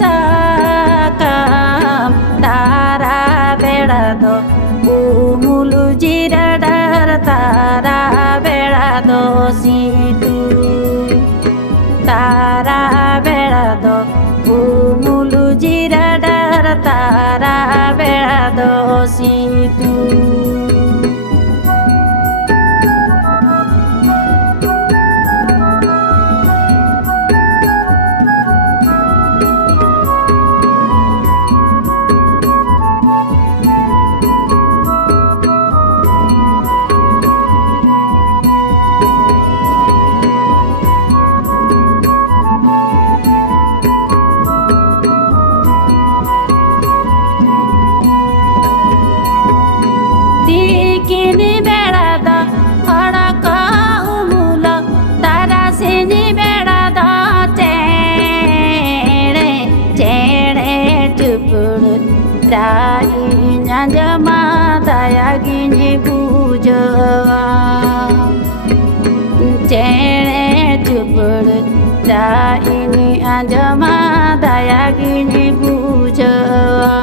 sakam tara belado umulu jiradar tara belado situ tara belado umulu jiradar tara belado situ. Kini belada haraka umula tara sini belada chere chere tupur dai nyajama daya gini bujawa chere tupur dai ni anjama daya gini bujawa.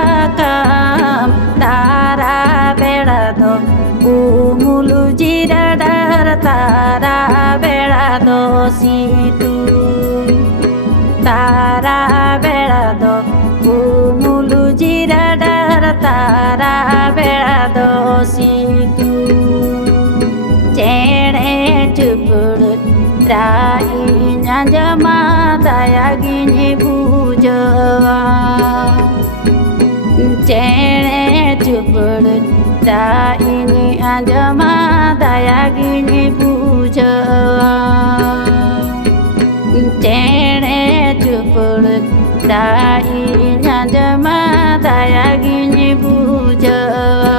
Sakam tara belado umulu jiradar tara belado situ tara belado umulu jiradar tara belado situ chere tupur dai nyajama daya gini bujawa chere tupur dai ni anjama daya gini bujawa chere tupur dai nyajama daya gini bujawa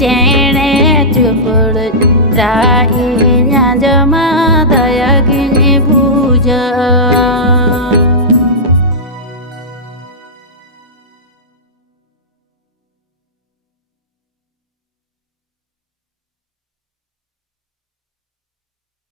chere tupur dai nyajama daya gini bujawa.